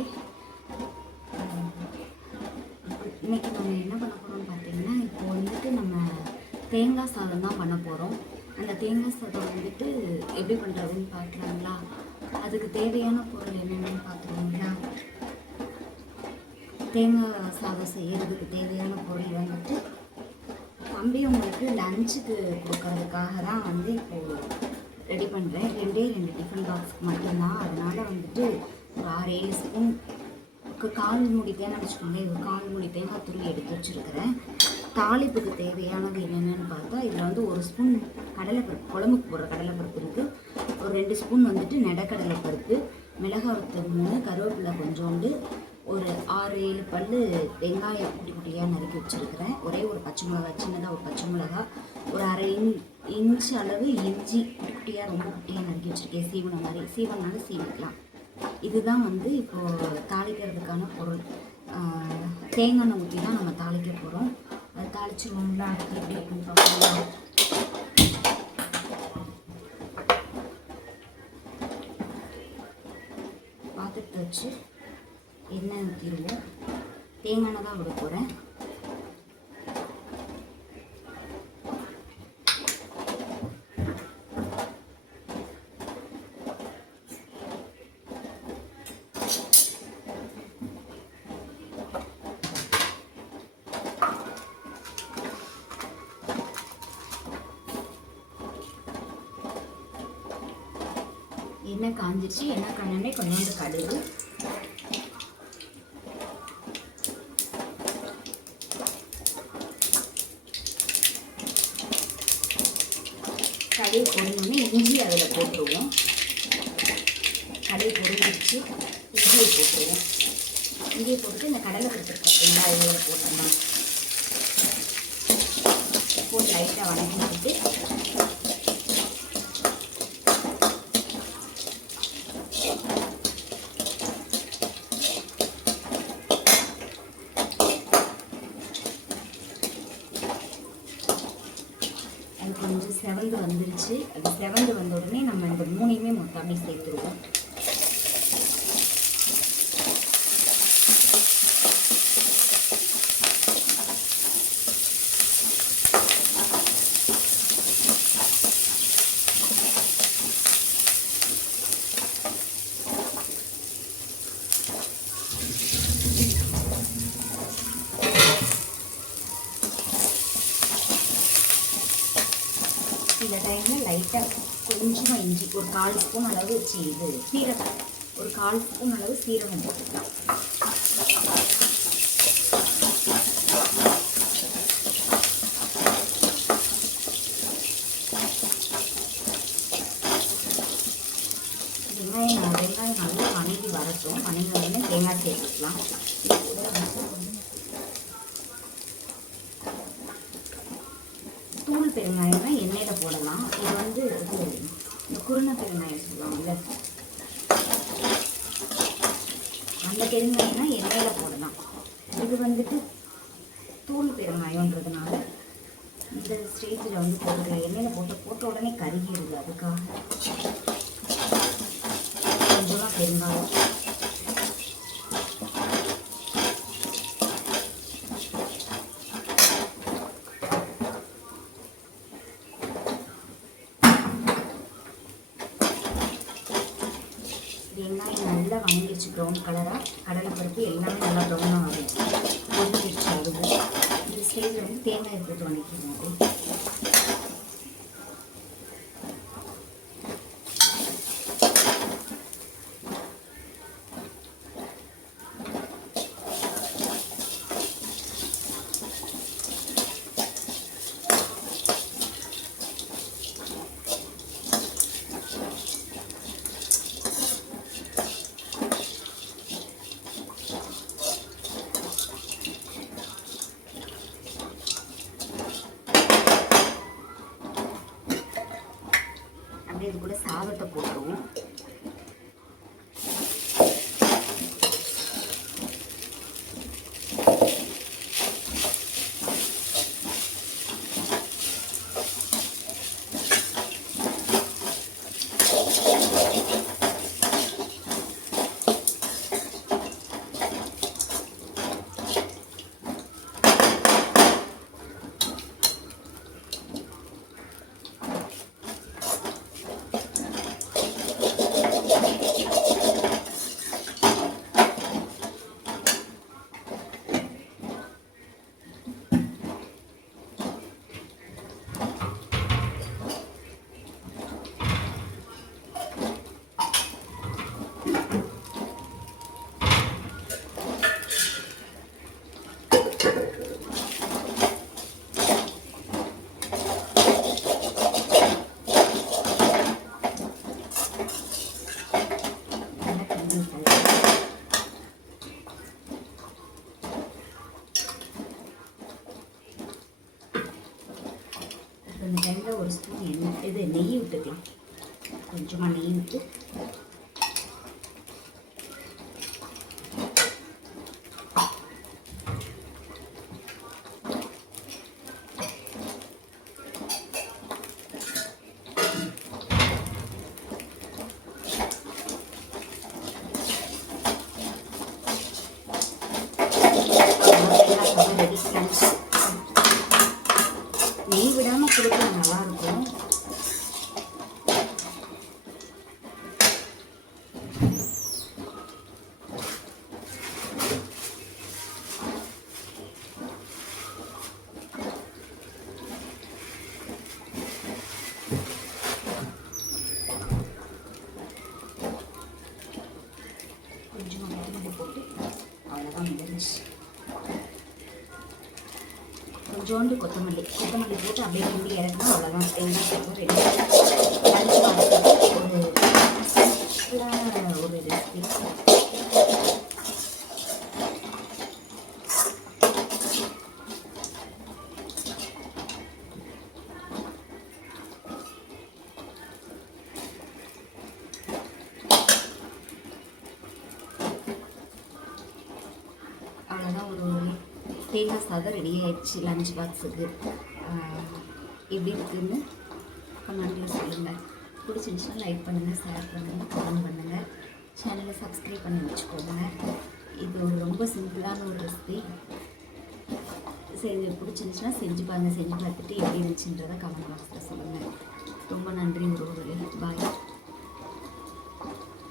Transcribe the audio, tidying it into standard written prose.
Okay. இன்றைக்கி நம்ம என்ன பண்ண போகிறோம்னு பார்த்தீங்கன்னா, இப்போ வந்துட்டு நம்ம தேங்காய் சாதம் தான் பண்ண போகிறோம். அந்த தேங்காய் சாதம் வந்துட்டு எப்படி பண்ணுறதுன்னு பார்க்கலாங்களா? அதுக்கு தேவையான பொருள் என்னென்னு பார்த்துருவீங்களா? தேங்காய் சாதம் செய்கிறதுக்கு தேவையான பொருள் வந்துட்டு, தம்பி உங்களுக்கு லஞ்சுக்கு கொடுக்கறதுக்காக தான் வந்து இப்போது ரெடி பண்ணுறேன். 2 டிஃபன் பாக்ஸ்க்கு மட்டும்தான். அதனால் வந்துட்டு ஒரு 6-7 ஸ்பூன் 1/4 மூடி தேங்காய் வச்சுக்கோங்க. இது 1/4 மூடி தேங்காய் துருவி எடுத்து வச்சுருக்கிறேன். தாளிப்புக்கு தேவையானது என்னென்னு பார்த்தா, இதில் வந்து 1 ஸ்பூன் கடலைப்பருப்பு, குழம்புக்கு போடுற கடலைப்பருப்பு இருக்குது. ஒரு 2 ஸ்பூன் வந்துட்டு நெடக்கடலை பருப்பு, மிளகாய் வத்தல் 3, கருவேப்பிலை கொஞ்சோண்டு, ஒரு 6-7 பல் வெங்காயம் குட்டி குட்டியாக நறுக்கி வச்சுருக்கிறேன். ஒரே ஒரு பச்சை மிளகா, சின்னதாக ஒரு பச்சை மிளகா, ஒரு அரை இன்ச் அளவு இஞ்சி குட்டி குட்டியாக ரொம்ப குட்டியாக நறுக்கி வச்சுருக்கேன். சீவன மாதிரி, சீவனாலும் சீவிக்கலாம். இதுதான் வந்து இப்போது தாளிக்கிறதுக்கான பொருள். தேங்காய் எண்ணெய் ஊற்றி தான் நம்ம தாளிக்க போகிறோம். அது தாளிச்சிருவோம்ல, அடுத்து எப்படி இருக்குன்னு பார்க்கலாம். பாத்திரத்தை வச்சு எண்ணெய் ஊற்றிடுவோம். தேங்காய் எண்ணெய் தான் விட போகிறேன். எண்ணெய் காஞ்சிச்சு. எண்ணெய் காஞ்சோடனே கொஞ்சோண்டு கடுகு, கடுகு பொரிஞ்சோடனே இஞ்சி அதில் போட்டுருவோம். கடுகு பொரிஞ்சிச்சு, இஞ்சியை போட்டுருவோம். இஞ்சியை போட்டு இந்த கடலை பருப்பு பார்த்தீங்களா, இதில் போட்டோம்னா போட்டு லைட்டாக வதக்கிட்டு கொஞ்சம் செவந்து வந்துருச்சு. அது செவந்து வந்த உடனே நம்ம இந்த 3யுமே மொத்தமே சேர்த்துருவோம். இந்த டைமில் லைட்டாக கொஞ்சமாக இஞ்சி, ஒரு 1/4 ஸ்பூன் அளவு இது சீரகம், ஒரு 1/4 ஸ்பூன் அளவு சீரகம் போட்டுக்கலாம். வெங்காயம் நல்லா வணங்கி வரட்டும். வணங்கினோடனே தேங்காய் சேர்த்துக்கலாம். தூள் பெருங்காயம்னா எண்ணெயில் போடலாம். இது வந்து இந்த குருணை பெருங்காயம் சொல்லுவாங்கல்ல, அந்த பெருங்காயம்னா எண்ணெயில் போடலாம். இது வந்துட்டு தூள் பெருங்காயன்றதுனால இந்த ஸ்டேஜில் வந்து போடுற எண்ணெயில் போட்ட உடனே கருகிடுது. அதுக்காக கொஞ்சமாக பெருங்காயம். வெங்காயம் நல்லா வணங்கிடுச்சு, ப்ரௌன் கலராக. கடலைப்பருப்பு எல்லாமே நல்லா ப்ரௌனாக வரும், வணங்கிடுச்சு. அதுவும் இந்த ஸ்டேஜில் வந்து தேங்காய் போட்டு வணக்கிடுவோம். ஒரு ஸ்பூன் எண்ணெய் நெய் விட்டுக்கலாம். கொஞ்சமாக நெய் விட்டு நெய் விடாமல் கொடுத்தா நல்லாயிருக்கும். கொஞ்சமாக கொத்தமல்லி போட்டு அவ்வளோதான் முடிஞ்சிச்சு. கொஞ்சோண்டு கொத்தமல்லி போட்டு அப்படியே கிண்டி இறக்கணும். அவ்வளோதான், தேங்காய் சாதம் ரெடி. லஞ்ச் பாக்ஸுக்கு ஒரு சிம்பிளான ஒரு ரெசிபி. அவ்வளோதான், ஒரு தேங்காய் சாதம் ரெடி ஆகிடுச்சு லஞ்ச் பாக்ஸுக்கு. எப்படி இருக்குதுன்னு கமெண்ட்டில் சொல்லுங்கள். பிடிச்சிருந்துச்சுன்னா லைக் பண்ணுங்கள், ஷேர் பண்ணுங்கள், கமெண்ட் பண்ணுங்கள். சேனலை சப்ஸ்கிரைப் பண்ணி வச்சுக்கோங்க. இது ஒரு ரொம்ப சிம்பிளான ஒரு ரெசிபி. சரி, பிடிச்சிருந்துச்சுன்னா செஞ்சு பாருங்கள். செஞ்சு பார்த்துட்டு எப்படி இருந்துச்சுன்றதை கமெண்ட் பாக்ஸில் சொல்லுங்கள். ரொம்ப நன்றி உறவுகளே. பாய்.